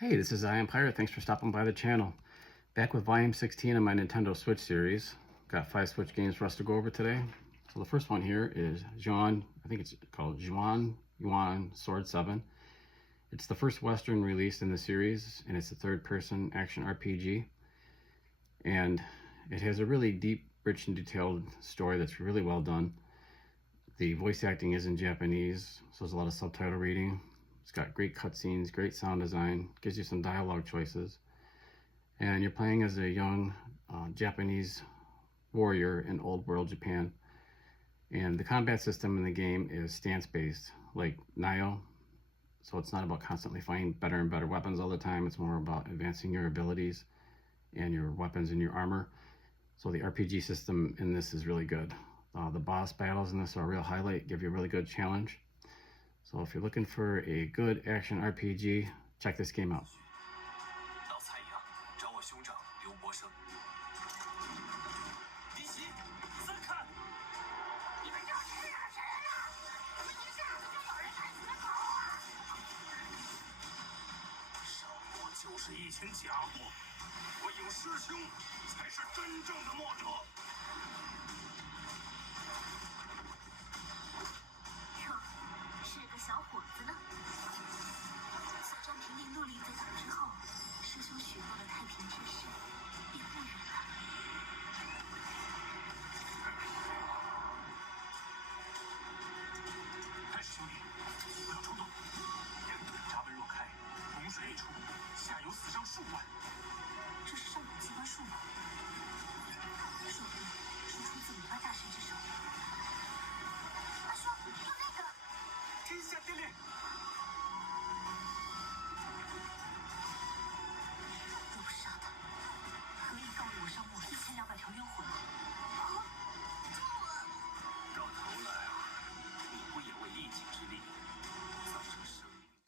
Hey, this is Iron Pirate. Thanks for stopping by the channel. Back with Volume 16 of my Nintendo Switch series. Got 5 Switch games for us to go over today. So the first one here is Zhuan, I think it's called Zhuan Yuan Sword 7. It's the first Western release in the series, and it's a third-person action RPG. And it has a really deep, rich, and detailed story that's really well done. The voice acting is in Japanese, so there's a lot of subtitle reading. It's got great cutscenes, great sound design, gives you some dialogue choices. And you're playing as a young Japanese warrior in old world Japan. And the combat system in the game is stance-based, like Nioh. So it's not about constantly finding better and better weapons all the time. It's more about advancing your abilities and your weapons and your armor. So the RPG system in this is really good. The boss battles in this are a real highlight, give you a really good challenge. So if you're looking for a good action RPG, check this game out.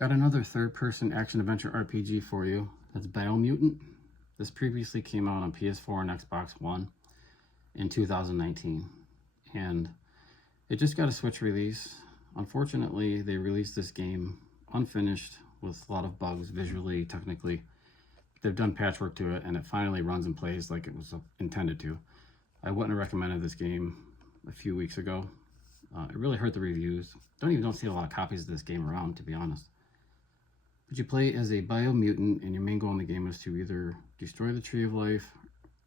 Got another third-person action-adventure RPG for you. That's Biomutant. This previously came out on PS4 and Xbox One in 2019. And it just got a Switch release. Unfortunately, they released this game unfinished with a lot of bugs visually, technically. They've done patchwork to it, and it finally runs and plays like it was intended to. I wouldn't have recommended this game a few weeks ago. It really hurt the reviews. Don't see a lot of copies of this game around, to be honest. But you play as a biomutant, and your main goal in the game is to either destroy the Tree of Life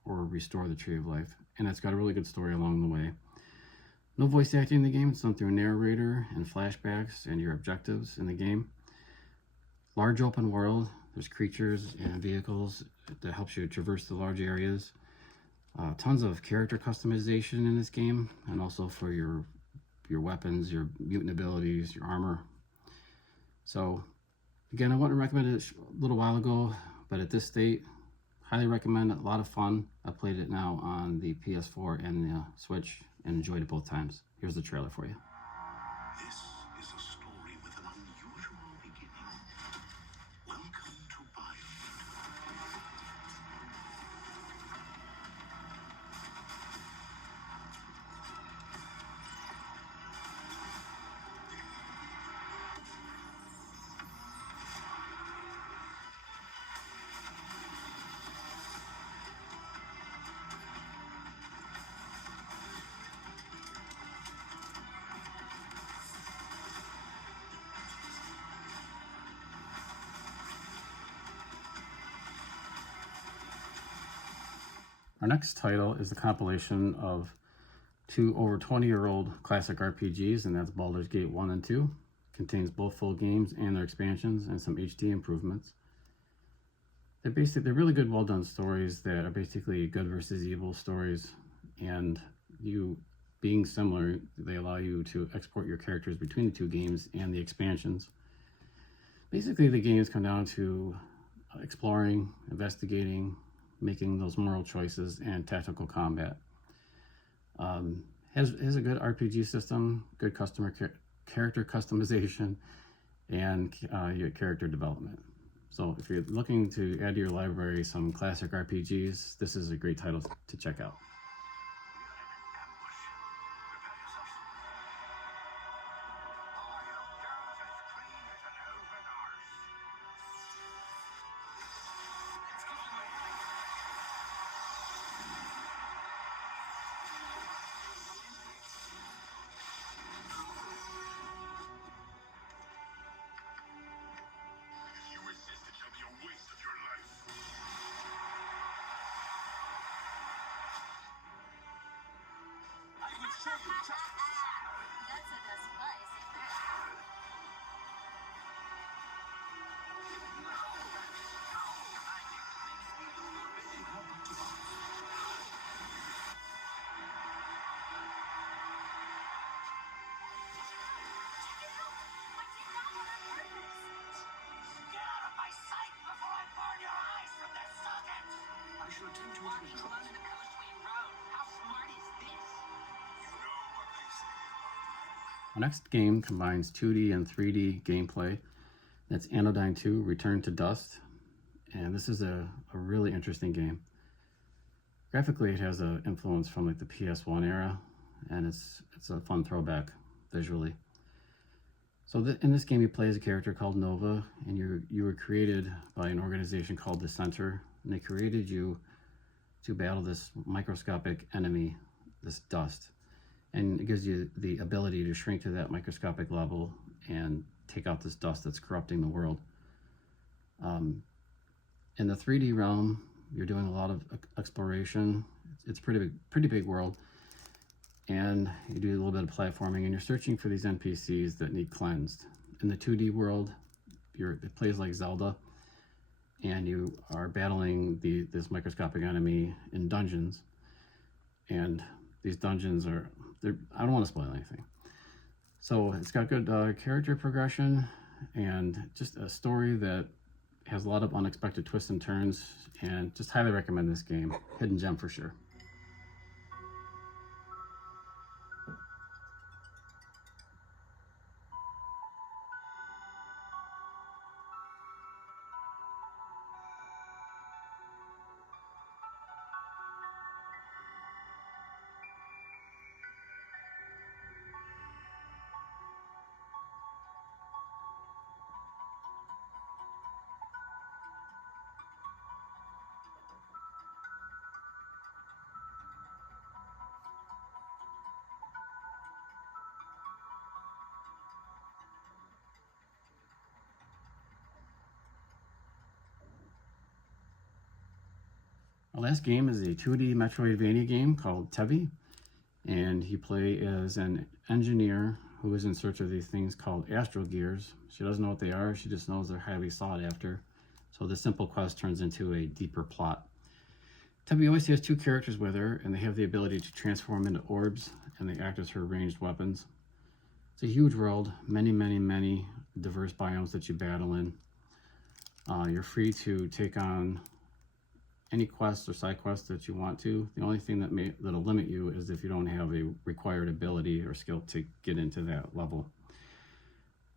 or restore the Tree of Life. And it's got a really good story along the way. No voice acting in the game. It's done through a narrator and flashbacks and your objectives in the game. Large open world. There's creatures and vehicles that helps you traverse the large areas. Tons of character customization in this game, and also for your weapons, your mutant abilities, your armor. So again, I wouldn't recommend it a little while ago, but at this state, highly recommend it. A lot of fun. I played it now on the PS4 and the Switch and enjoyed it both times. Here's the trailer for you. This is a story with an unusual beginning. Welcome to Biomutant. Our next title is the compilation of 2 over 20-year-old classic RPGs, and that's Baldur's Gate 1 and 2. Contains both full games and their expansions and some HD improvements. They're really good, well-done stories that are basically good versus evil stories, and you being similar, they allow you to export your characters between the 2 games and the expansions. Basically, the games come down to exploring, investigating, making those moral choices, and tactical combat. Has a good RPG system, good character customization, and your character development. So if you're looking to add to your library some classic RPGs, this is a great title to check out. Our next game combines 2D and 3D gameplay. That's Anodyne 2, Return to Dust. And this is a really interesting game. Graphically, it has an influence from like the PS1 era, and it's a fun throwback visually. So in this game, you play as a character called Nova, and you were created by an organization called the Center, and they created you to battle this microscopic enemy, this dust. And it gives you the ability to shrink to that microscopic level and take out this dust that's corrupting the world. In the 3D realm, you're doing a lot of exploration. It's pretty big world. And you do a little bit of platforming, and you're searching for these NPCs that need cleansed. In the 2D world, it plays like Zelda, and you are battling this microscopic enemy in dungeons. And these dungeons I don't want to spoil anything. So it's got good character progression and just a story that has a lot of unexpected twists and turns, and just highly recommend this game. Hidden gem for sure. Our last game is a 2D Metroidvania game called Tevi, and you play as an engineer who is in search of these things called Astral Gears. She doesn't know what they are, she just knows they're highly sought after. So the simple quest turns into a deeper plot. Tevi always has two characters with her, and they have the ability to transform into orbs, and they act as her ranged weapons. It's a huge world, many diverse biomes that you battle in. You're free to take on any quests or side quests that you want to. The only thing that'll limit you is if you don't have a required ability or skill to get into that level.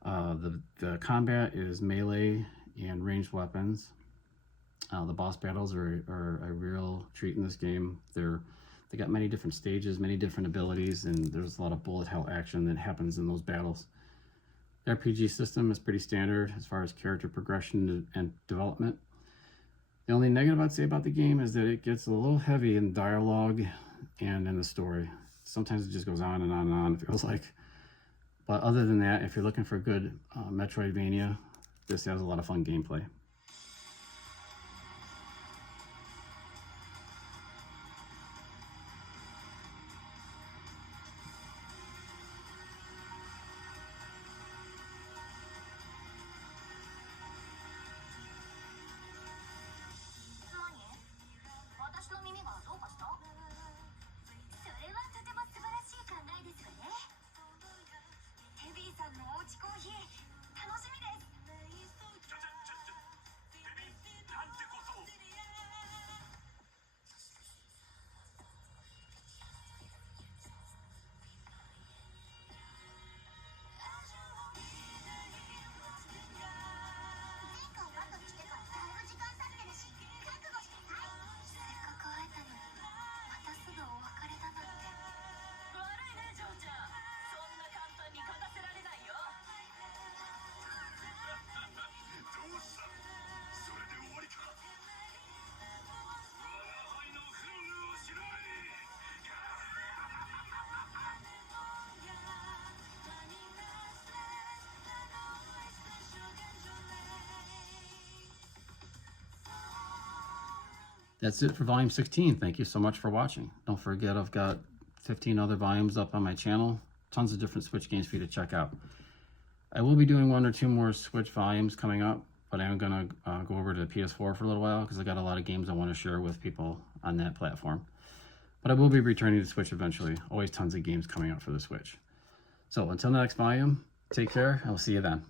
The combat is melee and ranged weapons. The boss battles are a real treat in this game. They got many different stages, many different abilities, and there's a lot of bullet hell action that happens in those battles. The RPG system is pretty standard as far as character progression and development. The only negative I'd say about the game is that it gets a little heavy in dialogue and in the story. Sometimes it just goes on and on and on, it feels like. But other than that, if you're looking for a good Metroidvania, this has a lot of fun gameplay. That's it for volume 16. Thank you so much for watching. Don't forget, I've got 15 other volumes up on my channel. Tons of different Switch games for you to check out. I will be doing 1 or 2 more Switch volumes coming up, but I'm going to go over to the PS4 for a little while because I got a lot of games I want to share with people on that platform. But I will be returning to Switch eventually. Always tons of games coming out for the Switch. So until the next volume, take care. I'll see you then.